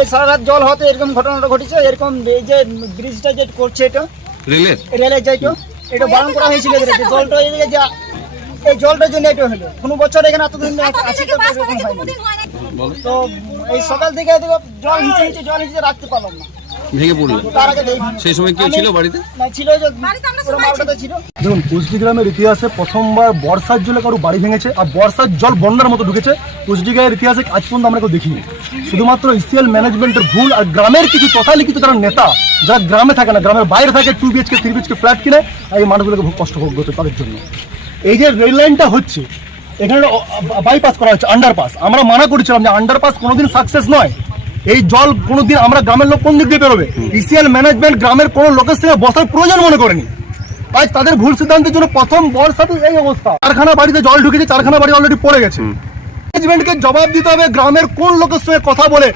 এই সারা রাত জল হতে এরকম ঘটনাটা ঘটেছে। এরকম এই যে ব্রিজটা যে করছে এটা রেলের যাইতো এটা বারণ করা হয়েছিল জলটা এই জলটার জন্য এটা হলো। কোনো বছর এখানে এতদিন আছে তো এরকম হয়নি। তো এই সকাল থেকে জল নিচে রাখতে পারলাম না, ভেঙে পড়লো। তার আগে সেই সময় কেউ ছিল বাড়িতে? না ছিল, যে পুরো মালটাতে ছিল। দেখুন, কুচবিগ্রামের ইতিহাসে প্রথমবার বর্ষার জলে কারো বাড়ি ভেঙেছে, আর বর্ষার জল বন্যার মতো ঢুকেছে কুচবিগ্রামের ইতিহাসে আজ পর্যন্ত আমরা কেউ দেখিনি। শুধুমাত্র ইসিএল ম্যানেজমেন্টের ভুল আর গ্রামের কিছু তথালিখিত যারা নেতা, যারা গ্রামে থাকে না, গ্রামের বাইরে থাকে, 2 BHK 3 BHK ফ্ল্যাট কিনে এই মানুষগুলোকে খুব কষ্ট ভোগ করতে তাদের জন্য। এই যে রেল লাইনটা হচ্ছে এখানে বাইপাস করা হচ্ছে, আন্ডারপাস। আমরা মানা করেছিলাম যে আন্ডারপাস কোনোদিন সাকসেস নয়। এই জল কোনোদিন আমরা গ্রামের লোক কোন দিক দিয়ে বেরোবে? ইসিএল ম্যানেজমেন্ট গ্রামের কোনো লোকের সঙ্গে বসার প্রয়োজন মনে করেনি। আজ তাদের ভুল সিদ্ধান্তের জন্য প্রথম বর্ষাতে এই অবস্থা। 4খানা বাড়িতে জল ঢুকেছে, 4খানা বাড়ি অলরেডি পড়ে গেছে। ম্যানেজমেন্টকে জবাব দিতে হবে গ্রামের কোন লোকের সঙ্গে কথা বলে